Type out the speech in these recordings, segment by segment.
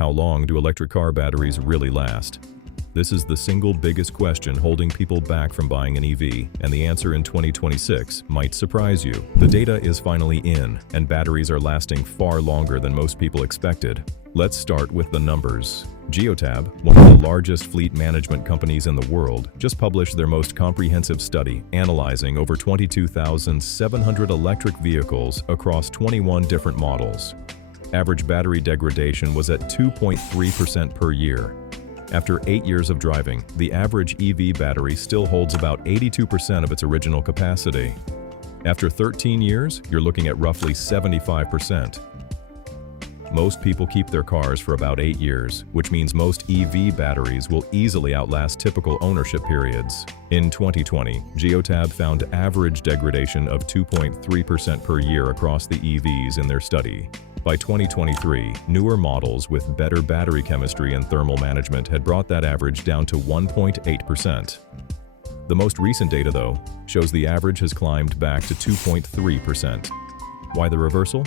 How long do electric car batteries really last? This is the single biggest question holding people back from buying an EV, and the answer in 2026 might surprise you. The data is finally in, and batteries are lasting far longer than most people expected. Let's start with the numbers. Geotab, one of the largest fleet management companies in the world, just published their most comprehensive study analyzing over 22,700 electric vehicles across 21 different models. Average battery degradation was at 2.3% per year. After 8 years of driving, the average EV battery still holds about 82% of its original capacity. After 13 years, you're looking at roughly 75%. Most people keep their cars for about 8 years, which means most EV batteries will easily outlast typical ownership periods. In 2020, Geotab found average degradation of 2.3% per year across the EVs in their study. By 2023, newer models with better battery chemistry and thermal management had brought that average down to 1.8%. The most recent data, though, shows the average has climbed back to 2.3%. Why the reversal?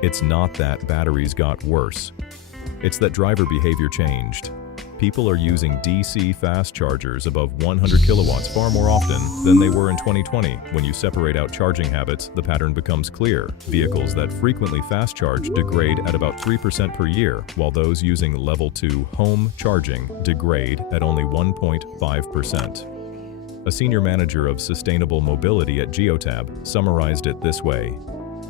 It's not that batteries got worse. It's that driver behavior changed. People are using DC fast chargers above 100 kilowatts far more often than they were in 2020. When you separate out charging habits, the pattern becomes clear. Vehicles that frequently fast charge degrade at about 3% per year, while those using level 2 home charging degrade at only 1.5%. A senior manager of sustainable mobility at Geotab summarized it this way: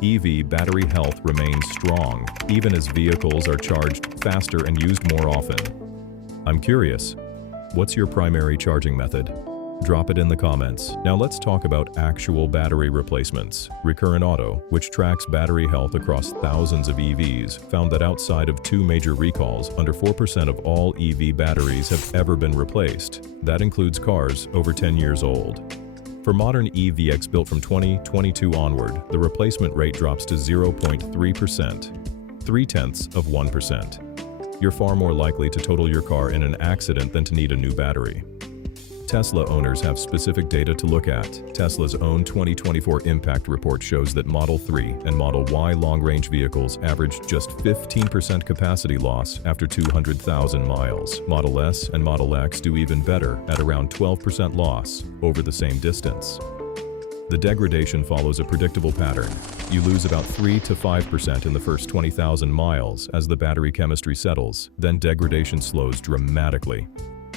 EV battery health remains strong, even as vehicles are charged faster and used more often. I'm curious, what's your primary charging method? Drop it in the comments. Now let's talk about actual battery replacements. Recurrent Auto, which tracks battery health across thousands of EVs, found that outside of 2 major recalls, under 4% of all EV batteries have ever been replaced. That includes cars over 10 years old. For modern EVs built from 2022 onward, the replacement rate drops to 0.3%, 0.3%. You're far more likely to total your car in an accident than to need a new battery. Tesla owners have specific data to look at. Tesla's own 2024 impact report shows that Model 3 and Model Y long-range vehicles averaged just 15% capacity loss after 200,000 miles. Model S and Model X do even better at around 12% loss over the same distance. The degradation follows a predictable pattern. You lose about 3 to 5% in the first 20,000 miles as the battery chemistry settles, then degradation slows dramatically.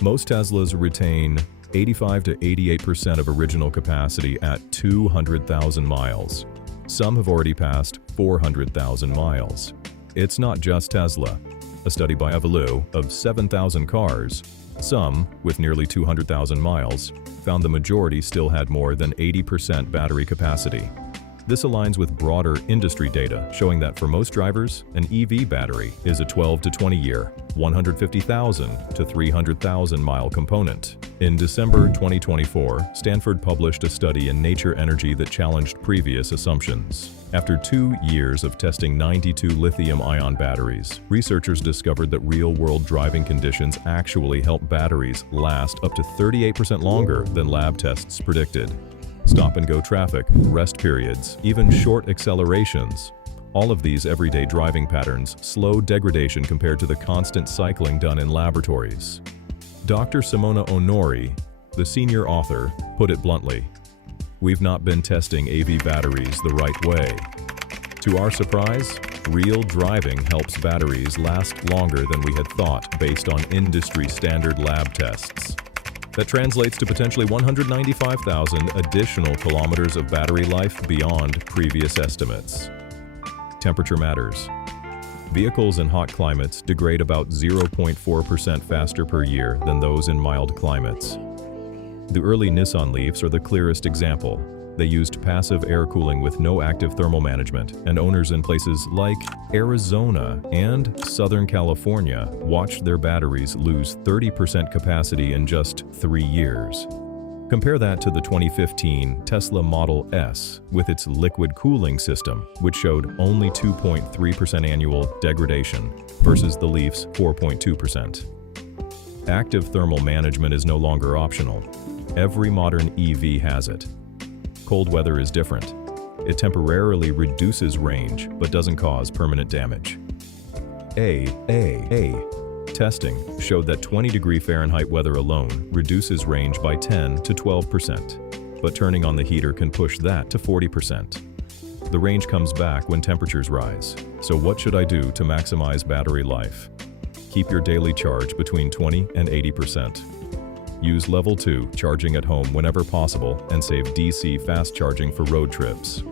Most Teslas retain 85 to 88% of original capacity at 200,000 miles. Some have already passed 400,000 miles. It's not just Tesla. A study by Evolue of 7,000 cars, some with nearly 200,000 miles, found the majority still had more than 80% battery capacity. This aligns with broader industry data showing that for most drivers, an EV battery is a 12 to 20 year, 150,000 to 300,000 mile component. In December 2024, Stanford published a study in Nature Energy that challenged previous assumptions. After 2 years of testing 92 lithium-ion batteries, researchers discovered that real-world driving conditions actually help batteries last up to 38% longer than lab tests predicted. Stop-and-go traffic, rest periods, even short accelerations. All of these everyday driving patterns slow degradation compared to the constant cycling done in laboratories. Dr. Simona Onori, the senior author, put it bluntly: "We've not been testing AV batteries the right way." To our surprise, real driving helps batteries last longer than we had thought based on industry-standard lab tests. That translates to potentially 195,000 additional kilometers of battery life beyond previous estimates. Temperature matters. Vehicles in hot climates degrade about 0.4% faster per year than those in mild climates. The early Nissan Leafs are the clearest example. They used passive air cooling with no active thermal management, and owners in places like Arizona and Southern California watched their batteries lose 30% capacity in just 3 years. Compare that to the 2015 Tesla Model S with its liquid cooling system, which showed only 2.3% annual degradation versus the Leaf's 4.2%. Active thermal management is no longer optional. Every modern EV has it. Cold weather is different. It temporarily reduces range, but doesn't cause permanent damage. Testing showed that 20-degree Fahrenheit weather alone reduces range by 10 to 12%, but turning on the heater can push that to 40%. The range comes back when temperatures rise. So what should I do to maximize battery life? Keep your daily charge between 20 and 80%. Use level 2 charging at home whenever possible and save DC fast charging for road trips.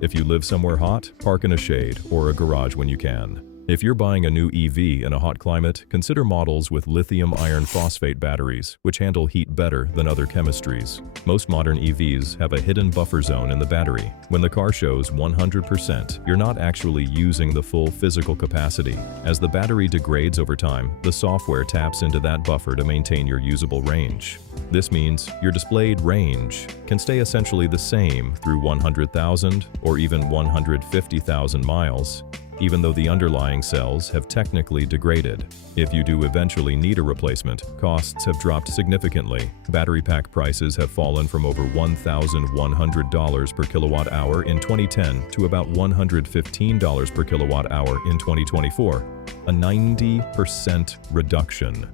If you live somewhere hot, park in a shade or a garage when you can. If you're buying a new EV in a hot climate, consider models with lithium iron phosphate batteries, which handle heat better than other chemistries. Most modern EVs have a hidden buffer zone in the battery. When the car shows 100%, you're not actually using the full physical capacity. As the battery degrades over time, the software taps into that buffer to maintain your usable range. This means your displayed range can stay essentially the same through 100,000 or even 150,000 miles, even though the underlying cells have technically degraded. If you do eventually need a replacement, costs have dropped significantly. Battery pack prices have fallen from over $1,100 per kilowatt hour in 2010 to about $115 per kilowatt hour in 2024, a 90% reduction.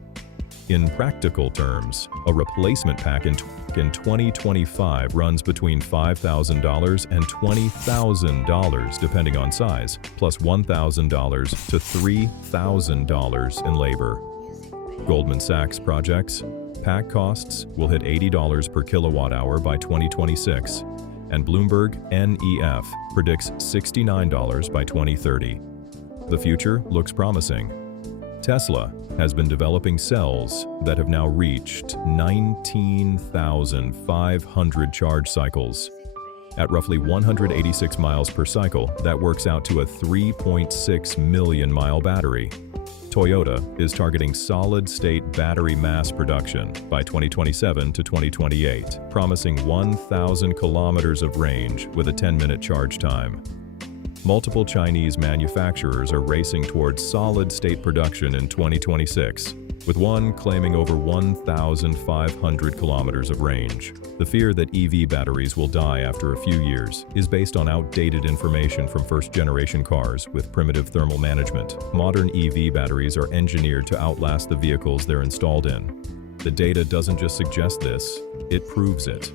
In practical terms, a replacement pack in 2025 runs between $5,000 and $20,000 depending on size, plus $1,000 to $3,000 in labor. Goldman Sachs projects pack costs will hit $80 per kilowatt hour by 2026, and Bloomberg NEF predicts $69 by 2030. The future looks promising. Tesla has been developing cells that have now reached 19,500 charge cycles. At roughly 186 miles per cycle, that works out to a 3.6 million mile battery. Toyota is targeting solid-state battery mass production by 2027 to 2028, promising 1,000 kilometers of range with a 10-minute charge time. Multiple Chinese manufacturers are racing towards solid-state production in 2026, with one claiming over 1,500 kilometers of range. The fear that EV batteries will die after a few years is based on outdated information from first-generation cars with primitive thermal management. Modern EV batteries are engineered to outlast the vehicles they're installed in. The data doesn't just suggest this, it proves it.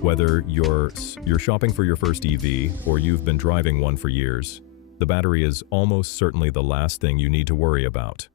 Whether you're shopping for your first EV or you've been driving one for years, the battery is almost certainly the last thing you need to worry about.